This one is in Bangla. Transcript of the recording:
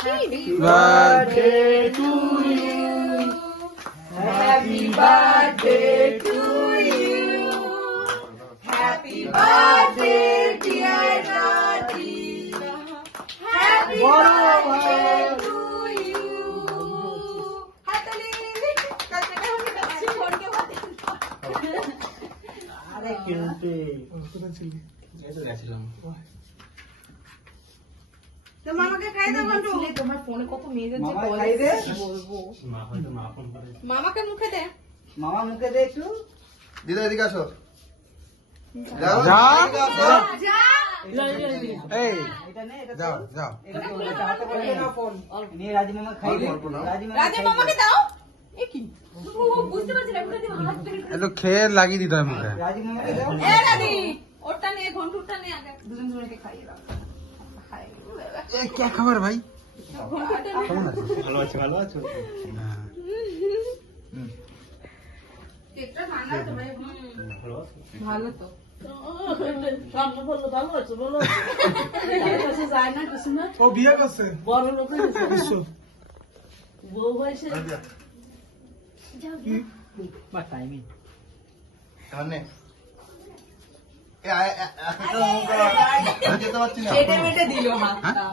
Happy birthday to you. Happy birthday to you. Happy birthday, dear Rati. Happy birthday to you. আরে কিন্তু তো মামাকে খাই দাও বন্ধু। তোমার ফোনে কত মেয়েদের যে কল এসে বলবো। মামাকে মুখে দে। মামা মুখে দে একটু। দিদা এদিকে আসো। যাও যা। এই এটা নে এটা যাও যাও এটা তো এটা হাতে করে নাও ফোন নিয়ে রাজি মামা খাই দে রাজা মামাকে দাও। এ কি? ও বুঝতে পারছি না কোথা থেকে হাত ধরে। এ তো খেয়ে লাগিয়ে দিতে হয় মুখে। রাজি মামাকে দাও এ রানী ওটা নিয়ে ঘন্টুটা নিয়ে আগে দুজন দুজনকে খাইয়ে দাও। খাই। এ কে খাবার ভাই? ঘন্টুটা নিয়ে। কেমন আছিস? ভালো আছো হ্যাঁ। কেকটা ঠান্ডা তো ভাই। ভালো আছো ভালো তো। সামনে বললো ভালো আছে বলো তার কাছে যায় না কিছু না ও বিয়ে করছে বড় লোক হয়েছে বউ হয়েছে বা টাইমিং সামনে যেতে পারছি না কেটে মেটে দিল হাতটা।